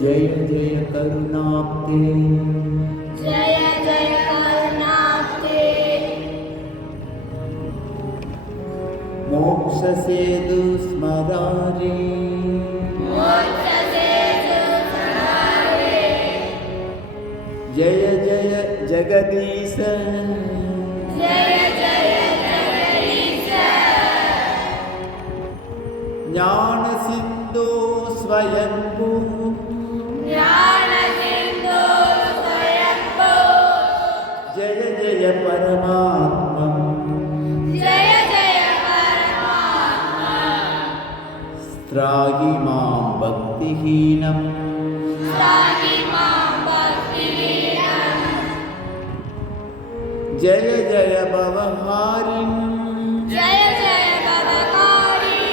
जय जय करुणाब्धे जय जय करुणाब्धे मोक्षसेतु स्मरारे जय जय जगदीश जय जय जगदीश ज्ञान सिंधु स्वयंभू ज्ञान सिंधु स्वयंभू जय जय परमात्मा जय जय परमात्मा त्राहि मां भक्तिहीनं त्राहि मां भक्तिहीनं जय जय भवहारिं जय जय भवहारी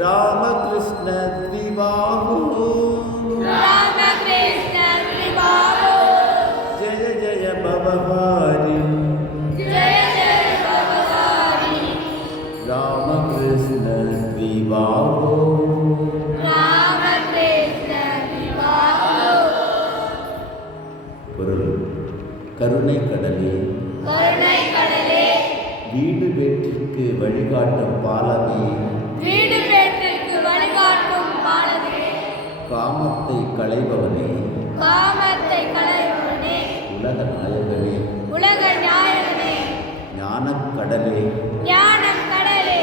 रामकृष्ण द्विबाहु रामकृष्ण त्रिबाहु जय जय भवहारिं जय जय भवहारी रामकृष्ण द्विबाहु रामकृष्ण त्रिबाहु பொருள் கருணை கடலே கருணை கடலே வீடு வீட்டிற்கு வழிகாட்டும் பாலமே வீடு பேற்றிற்கு வழிகாட்டும் பாலமே காமத்தை களைபவனே காமத்தை களைபவனே உலக நாயகனே உலக நாயகனே ஞானக் கடலே ஞானக் கடலே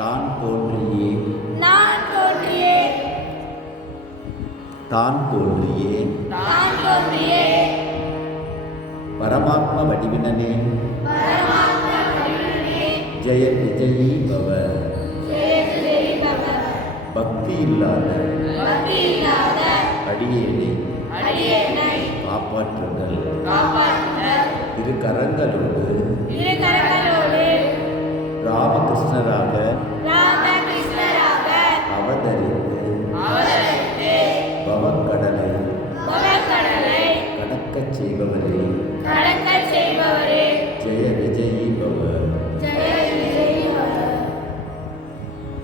தான் தோன்றியே நான் தோன்றியே பரமாத்ம வடிவினனே பரமாத்மா வடிவனே ஜெய விஜயி பவ ஜெய விஜயி பவ பக்தி இல்லாத பக்தி இல்லாத அடியேனை அடியேனை காப்பாற்றுங்கள் காப்பாற்றுங்கள் இரு கரங்களோடு இரு கரங்களோடு ராமகிருஷ்ணராக ராமகிருஷ்ணராக அவதரித்து அவதரித்து பவக்கடலை பவக்கடலை கடக்கச் செய்பவரே கடக்க